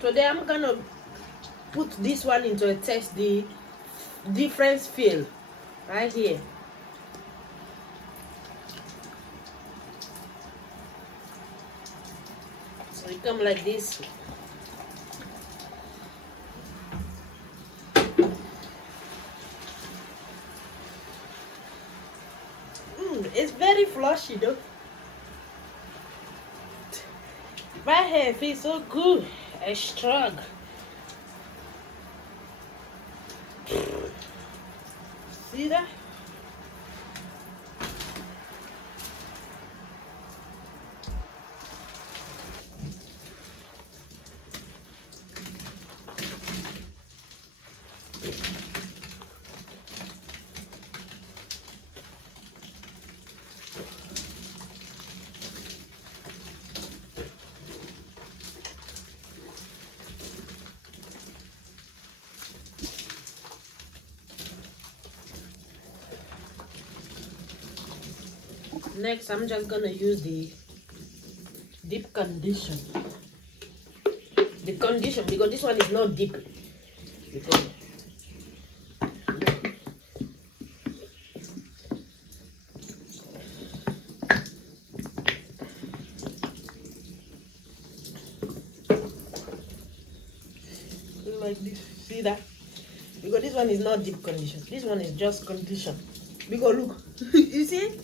Today I'm gonna put this one into a test, the difference feel right here. So it come like this. It's very flushy though. My hair feels so good and strong. See that? Next, I'm just gonna use the deep condition. The condition, because this one is not deep. Because like this, see that? Because this one is not deep condition. This one is just condition. Because look, you see?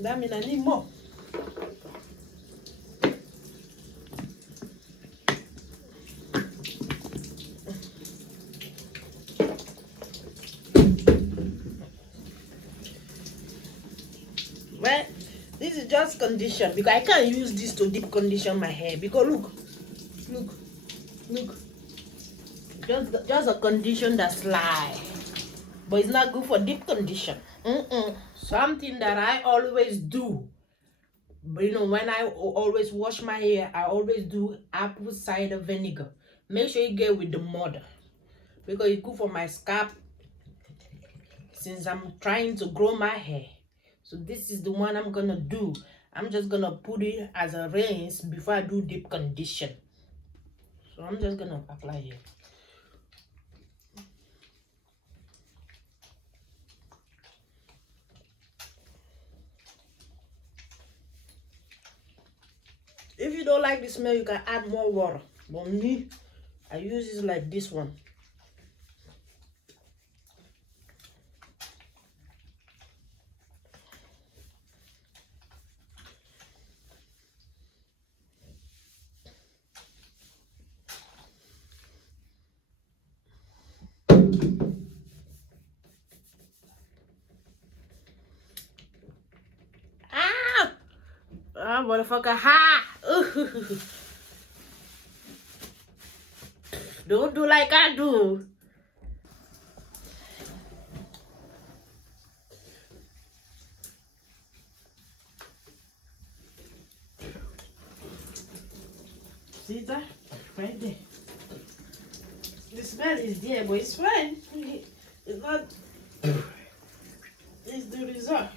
That means I need more. Well, this is just condition because I can't use this to deep condition my hair. Because look. Just a condition that's sly. But it's not good for deep condition. Something that I always do. But you know, when I always wash my hair, I always do apple cider vinegar. Make sure you get with the mother, because it's good for my scalp since I'm trying to grow my hair. So this is the one I'm gonna do. I'm just gonna put it as a rinse before I do deep condition. So I'm just gonna apply it. If you don't like the smell, you can add more water. But me, I use it like this one. Ah, motherfucker, ha! Don't do like I do. See that? Right there. The smell is there, but it's fine. It's not. It's the result.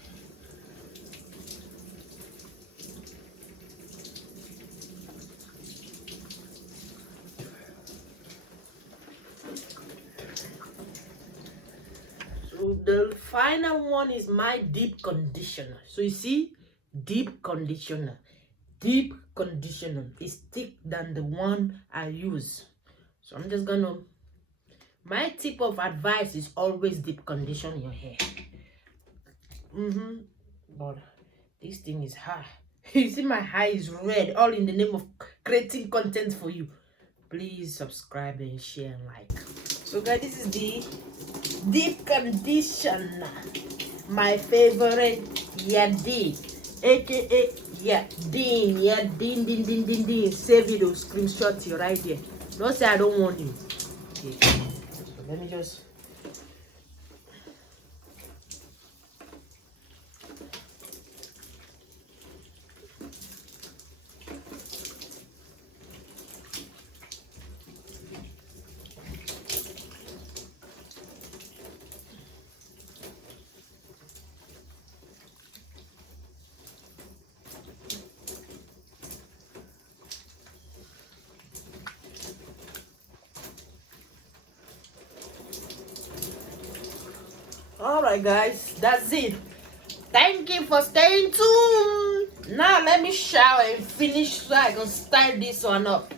So the final one is my deep conditioner. So you see, deep conditioner. Deep conditioner is thick than the one I use. So I'm just gonna. My tip of advice is always deep condition your hair. But this thing is hard. You see my hair is red, all in the name of creating content for you. Please subscribe and share and like. So guys, this is the deep conditioner, my favorite Yadin, aka Yadin. Save it or screenshot you right here. Don't say I don't want you. Okay. So let me just. All right, guys, that's it. Thank you for staying tuned. Now let me shower and finish so I can style this one up.